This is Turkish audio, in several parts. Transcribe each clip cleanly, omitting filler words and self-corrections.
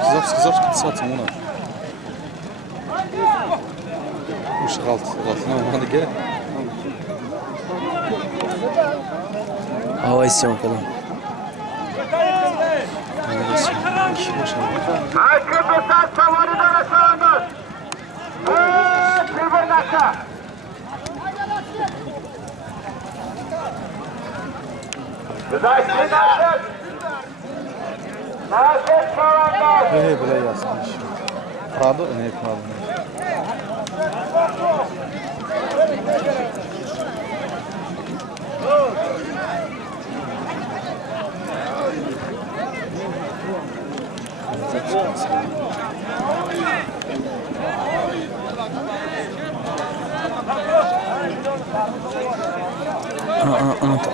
Сказав, сатсам ona. Уж галтна olmadıge. Hava isyan falan. Arkadaşlar savarını arasınız. Bir dakika. Güzel artık. Nasip savarlar. Hey böyle yazmış. Prado ne Prado?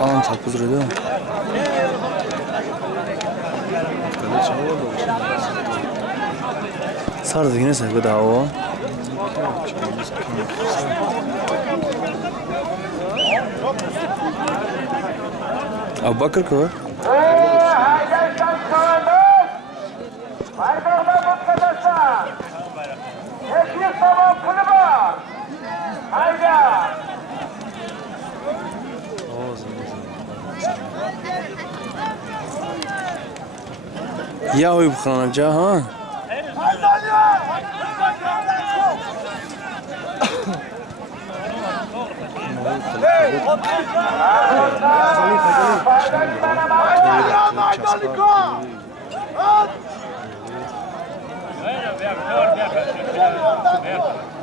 Alan takız duruyor. Sardı yine sevgi daha o. Abu Bakır kı? Ya oy bıklanınca ha?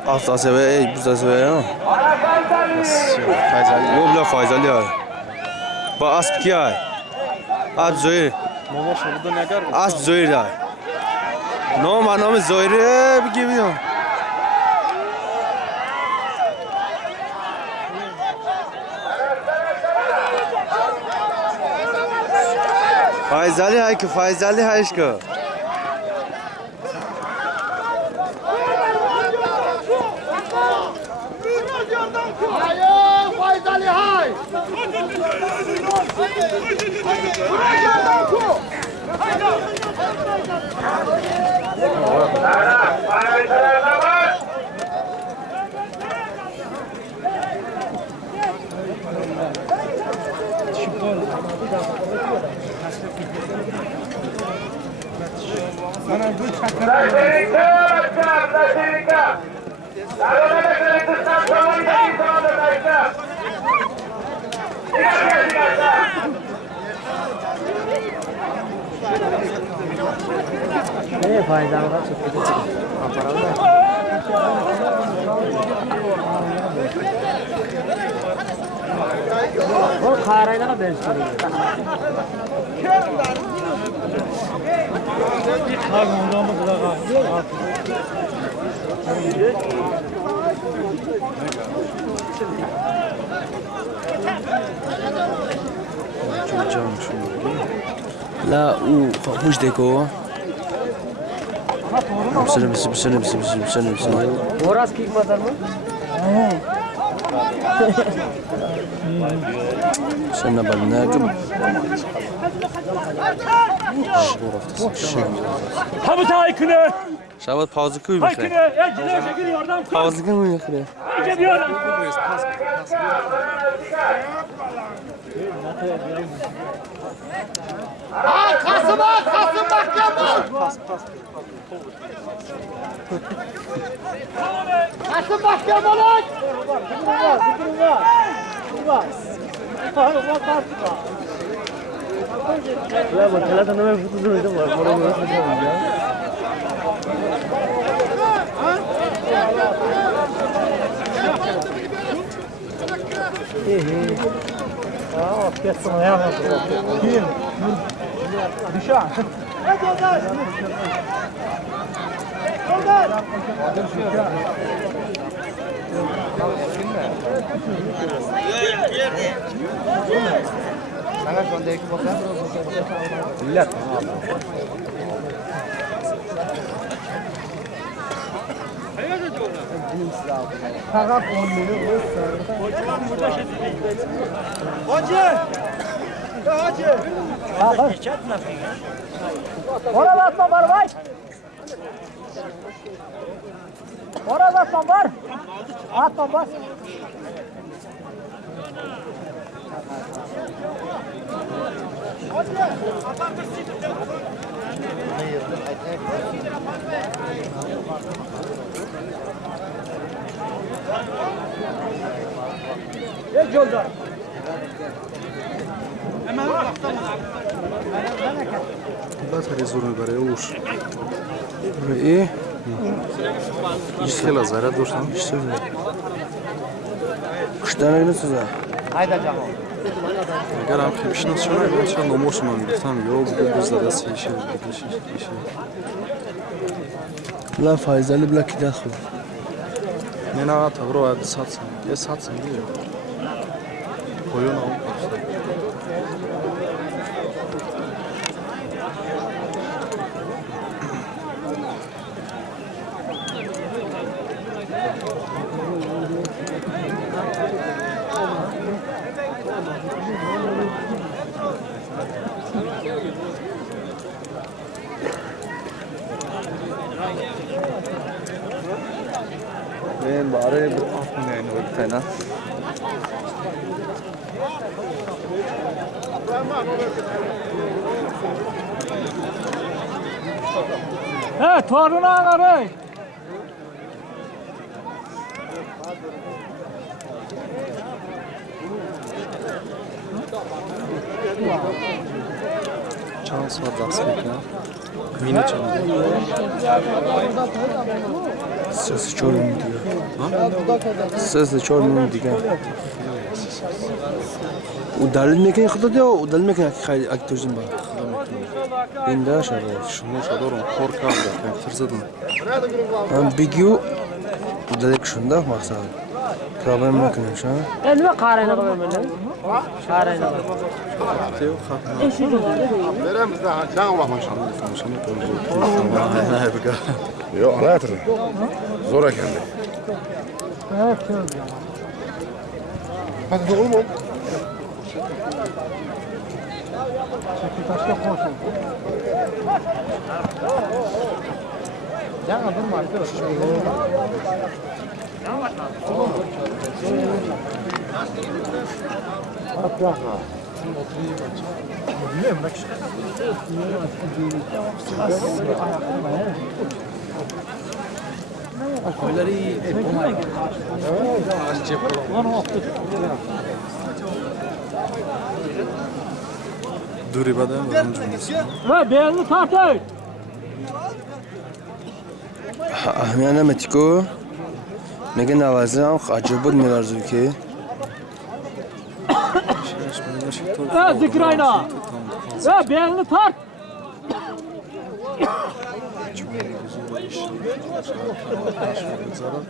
Asta seve, buza seve ya. Fayzali. Yo bla fayzali ya. Ba asp ki ay. Az zoir. Mama şurada ne kadar? Asp zoir ay. No manam zoir gibi. Fayzali hay ki Fayzali hay ki. Fayzali hay. Ne faydalı var çok kötü. O karayla da benziyor. Abi ondan bu kadar La u hoş deko. Bismillah. Boras kick madar mı? Sen ne balına? Tabi taykını. Şabat pauzu koy Taykını. Ecine şekil oradan koy. Pauzu koy yakre. Gidiyorum. Kasım bak yapma. Kasım bak yapma lan. Ya bak hele de ne futu duruyordu var. Bana böyle söylüyorum ya. Aa, kesin ayağına. Kim? Düşa. Sana şu anda ekip bakar. Millet. Fakat 10 milyon. Hacı. Hacı. Oraya basma var vay. atlan var. Atlan bas. Geç yolda. بس هذه زور برای اوش ای خیلی زره داشتم Kuştan öyle size. Hayda canım. اگر هم خیلیشناس شما من چند نموش من گفتم یا بگو بزده سیشه بگیشه La faizli bile kider xud. نه نه تا برو بعد ساتسن یه ساتسن دیگه koyun alıp başladı. Ben bari bir atmayayım bir tane. He torunu ağabey. Şans var dastekler. Mini çans. Sesi çor mu diyor. Ha? Sesi çor mu diyor. Udalın mekan xudda diyor. Udalın mekan xayli aktörün var. Ben de aşağı. Şunu şadorum korkardı. Ben tırsadım. Ben bigiu udalın şunda maksat. Problem yok ne şu an. Elime karayına koyayım ben. Karayına koyayım. Teo kalkma. Veremiz daha. Can Allah maşallah. Konuşamı konuşuyor. Ne yapık? Yok ana yatırın. Zor ekendi. Hadi oğlum. Can durma arkadaşlar. Duri badem var cümlesi. Ve belini tartın. Ahmiyana metiko. Megan avazı acaba بود می‌دارزو که Ve zikrayna. Ve belini tart. Zarar.